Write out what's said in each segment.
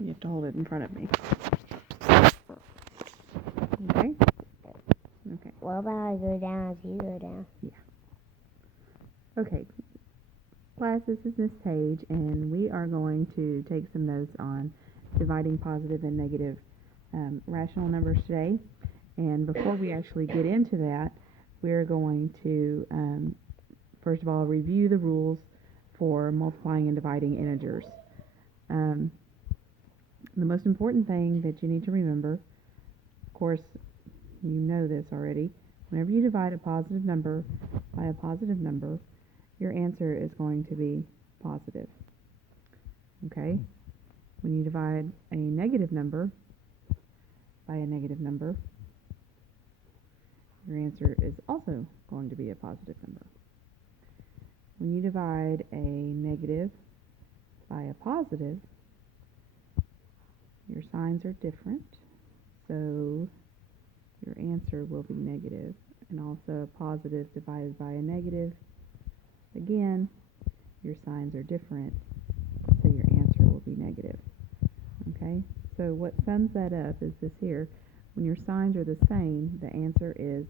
You have to hold it in front of me. Okay? Okay. What about I go down as you go down? Yeah. Okay. Class, this is Miss Page, and we are going to take some notes on dividing positive and negative rational numbers today. And before we actually get into that, we're going to, first of all, review the rules for multiplying and dividing integers. The most important thing that you need to remember, of course, you know this already, whenever you divide a positive number by a positive number, your answer is going to be positive. Okay? When you divide a negative number by a negative number, your answer is also going to be a positive number. When you divide a negative by a positive, your signs are different, so your answer will be negative. And also a positive divided by a negative, again, your signs are different, so your answer will be negative. Okay, so what sums that up is this here. When your signs are the same, the answer is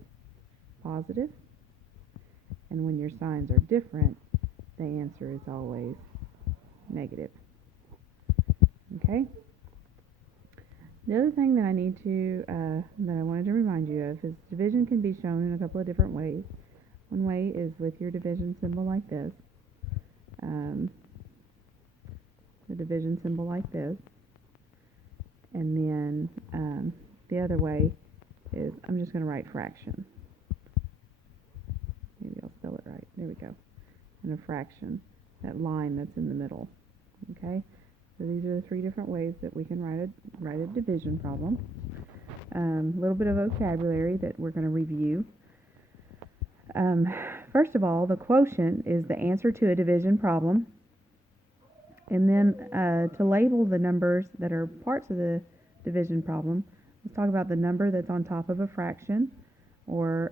positive. And when your signs are different, the answer is always negative. Okay? The other thing that I wanted to remind you of is division can be shown in a couple of different ways. One way is with your division symbol like this. The division symbol like this. And then the other way is, I'm just going to write fraction. Maybe I'll spell it right. There we go. And a fraction, that line that's in the middle. Okay? So these are the three different ways that we can write a division problem. A little bit of vocabulary that we're going to review. First of all, the quotient is the answer to a division problem. And then to label the numbers that are parts of the division problem, let's talk about the number that's on top of a fraction, or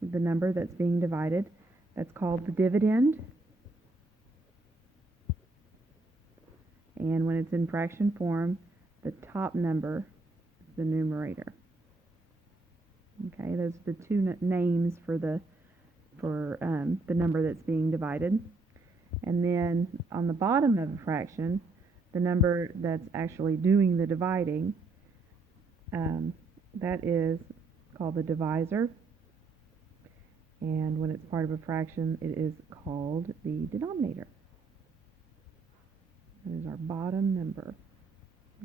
the number that's being divided. That's called the dividend. And when it's in fraction form, the top number is the numerator. Okay, those are the two names for the number that's being divided. And then on the bottom of a fraction, the number that's actually doing the dividing, that is called the divisor. And when it's part of a fraction, it is called the denominator. That is our bottom number.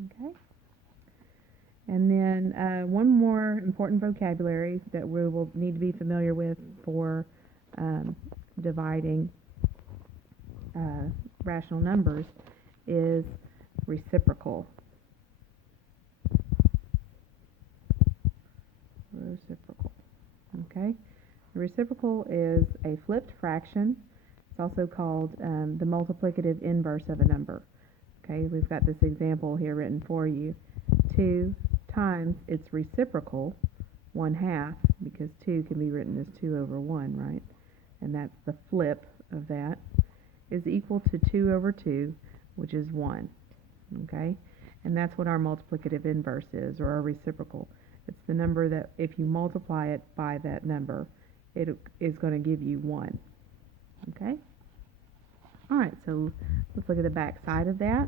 Okay? And then one more important vocabulary that we will need to be familiar with for dividing rational numbers is reciprocal. Reciprocal. Okay? The reciprocal is a flipped fraction. It's also called the multiplicative inverse of a number. Okay, we've got this example here written for you. 2 times its reciprocal, 1/2, because 2 can be written as 2 over 1, right? And that's the flip of that, is equal to 2 over 2, which is 1. Okay, and that's what our multiplicative inverse is, or our reciprocal. It's the number that if you multiply it by that number, it is going to give you 1. Okay? Alright, so let's look at the back side of that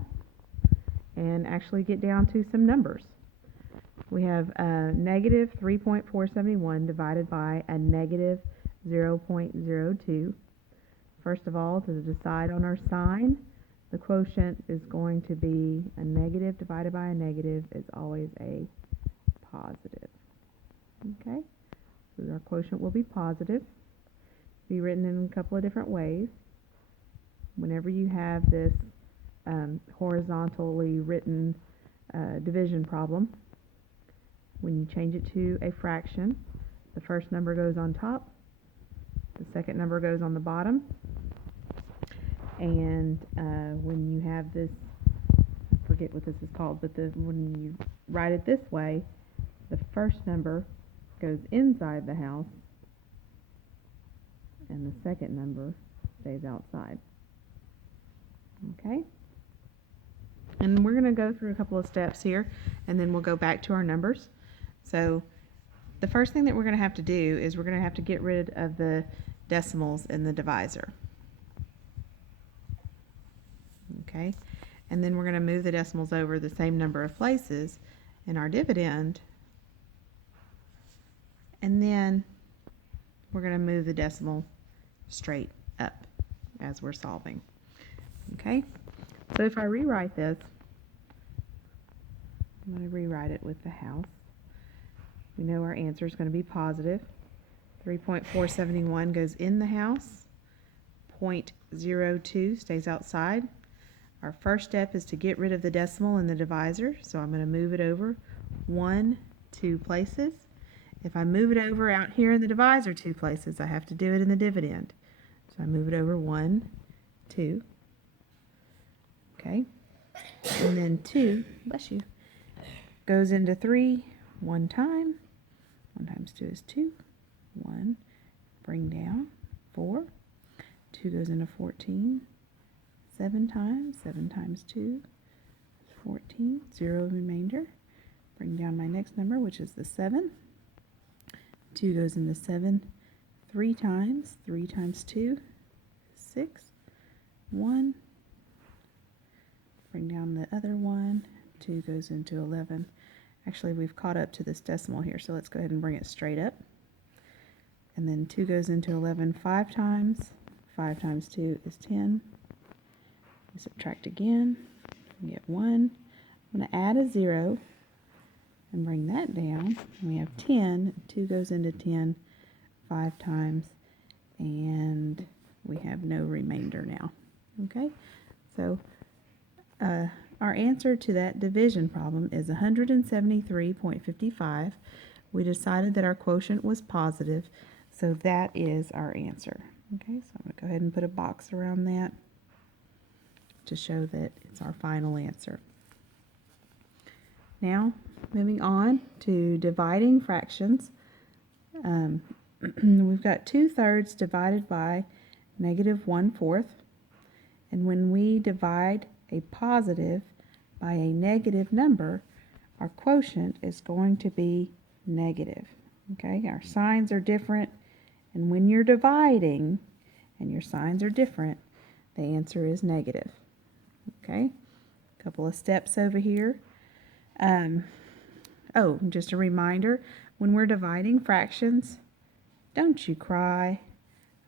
and actually get down to some numbers. We have negative 3.471 divided by a negative 0.02. First of all, to decide on our sign, the quotient is going to be a negative divided by a negative is always a positive. Okay? So our quotient will be positive. Be written in a couple of different ways. Whenever you have this horizontally written division problem, when you change it to a fraction, the first number goes on top, the second number goes on the bottom, and when you have this, I forget what this is called, but when you write it this way, the first number goes inside the house, and the second number stays outside. Okay? And we're going to go through a couple of steps here, and then we'll go back to our numbers. So the first thing that we're going to have to do is we're going to have to get rid of the decimals in the divisor. Okay, and then we're going to move the decimals over the same number of places in our dividend, and then we're going to move the decimal straight up as we're solving. Okay, so if I rewrite this, I'm going to rewrite it with the house. We know our answer is going to be positive. 3.471 goes in the house. 0.02 stays outside. Our first step is to get rid of the decimal in the divisor, so I'm going to move it over 2 places. If I move it over out here in the divisor 2 places, I have to do it in the dividend. So I move it over 2. Okay, and then 2, bless you, goes into 3 1 time. 1 times 2 is 2. 1, bring down 4. 2 goes into 14. 7 times. 7 times 2 is 14. 0 remainder. Bring down my next number, which is the 7. 2 goes into 7 3 times. 3 times 2 is 6. 1. Bring down the other 1. 2 goes into 11. Actually, we've caught up to this decimal here, so let's go ahead and bring it straight up. And then 2 goes into 11 5 times. 5 times 2 is 10. We subtract again. We get 1. I'm going to add a 0 and bring that down. We have 10. 2 goes into 10 5 times, and we have no remainder now. Okay, so our answer to that division problem is 173.55. We decided that our quotient was positive, so that is our answer. Okay, so I'm going to go ahead and put a box around that to show that it's our final answer. Now, moving on to dividing fractions. We've got 2/3 divided by -1/4. And when we divide a positive by a negative number, our quotient is going to be negative. Okay, our signs are different, and when you're dividing and your signs are different, the answer is negative. Okay, a couple of steps over here. Oh, just a reminder, when we're dividing fractions, don't you cry,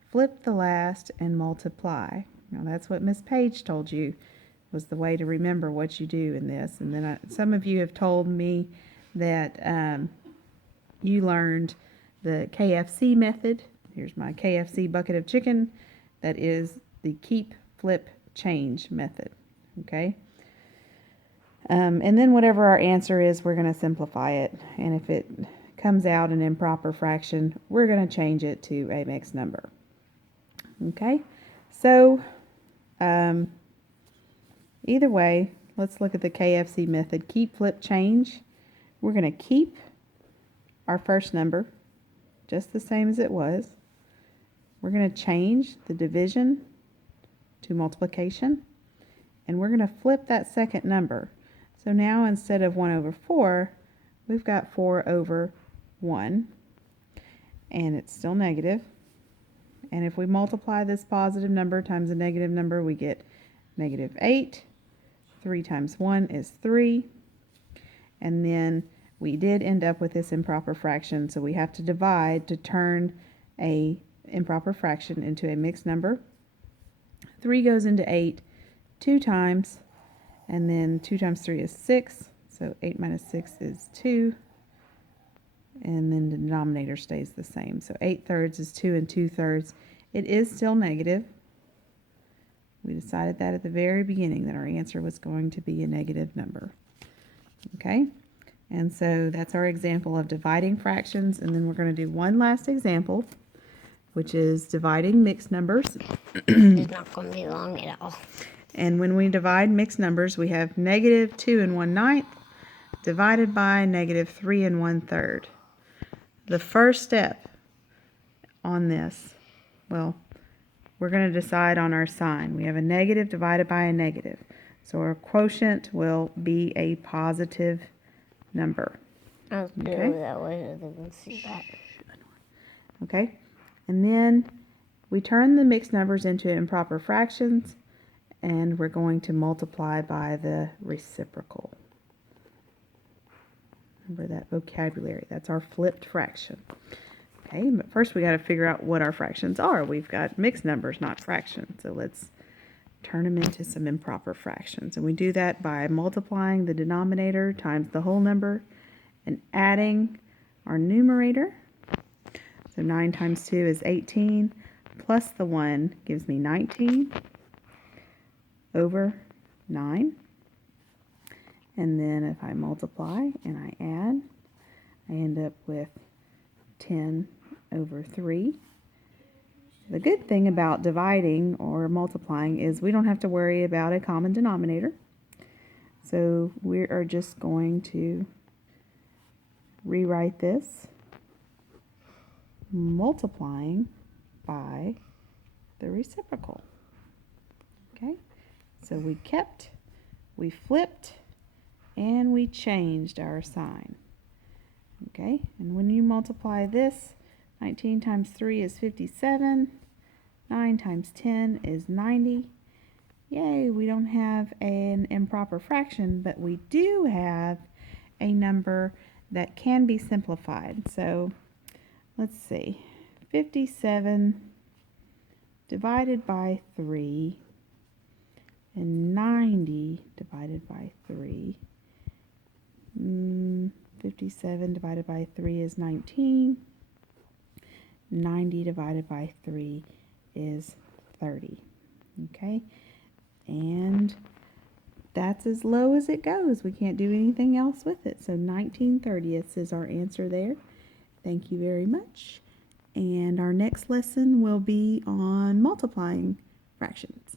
flip the last and multiply. Now that's what Miss Page told you was the way to remember what you do in this. And then some of you have told me that you learned the KFC method. Here's my KFC bucket of chicken. That is the keep, flip, change method. Okay. And then whatever our answer is, we're going to simplify it. And if it comes out an improper fraction, we're going to change it to a mixed number. Okay. So either way, let's look at the KFC method. Keep, flip, change. We're going to keep our first number just the same as it was. We're going to change the division to multiplication. And we're going to flip that second number. So now instead of 1/4, we've got 4/1. And it's still negative. And if we multiply this positive number times a negative number, we get -8. 3 times 1 is 3. And then we did end up with this improper fraction, so we have to divide to turn a improper fraction into a mixed number. 3 goes into 8 2 times, and then 2 times 3 is 6, so 8 minus 6 is 2. And then the denominator stays the same. So 8/3 is 2 2/3. It is still negative. We decided that at the very beginning that our answer was going to be a negative number. Okay, and so that's our example of dividing fractions. And then we're going to do one last example, which is dividing mixed numbers. It's not going to be long at all. And when we divide mixed numbers, we have -2 1/9 divided by -3 1/3. The first step on this, well, we're going to decide on our sign. We have a negative divided by a negative. So our quotient will be a positive number. I was Okay. okay. That way they can see that. Okay? And then we turn the mixed numbers into improper fractions, and we're going to multiply by the reciprocal. Remember that vocabulary. That's our flipped fraction. Okay, but first we got to figure out what our fractions are. We've got mixed numbers, not fractions. So let's turn them into some improper fractions. And we do that by multiplying the denominator times the whole number and adding our numerator. So 9 times 2 is 18, plus the 1 gives me 19 over 9. And then if I multiply and I add, I end up with 10 over 3. The good thing about dividing or multiplying is we don't have to worry about a common denominator. So we are just going to rewrite this multiplying by the reciprocal. Okay, so we kept, we flipped, and we changed our sign. Okay, and when you multiply this, 19 times 3 is 57, 9 times 10 is 90. Yay, we don't have an improper fraction, but we do have a number that can be simplified. So let's see, 57 divided by 3 and 90 divided by 3. 57 divided by 3 is 19. 90 divided by 3 is 30. Okay, and that's as low as it goes. We can't do anything else with it. So 19/30 is our answer there. Thank you very much. And our next lesson will be on multiplying fractions.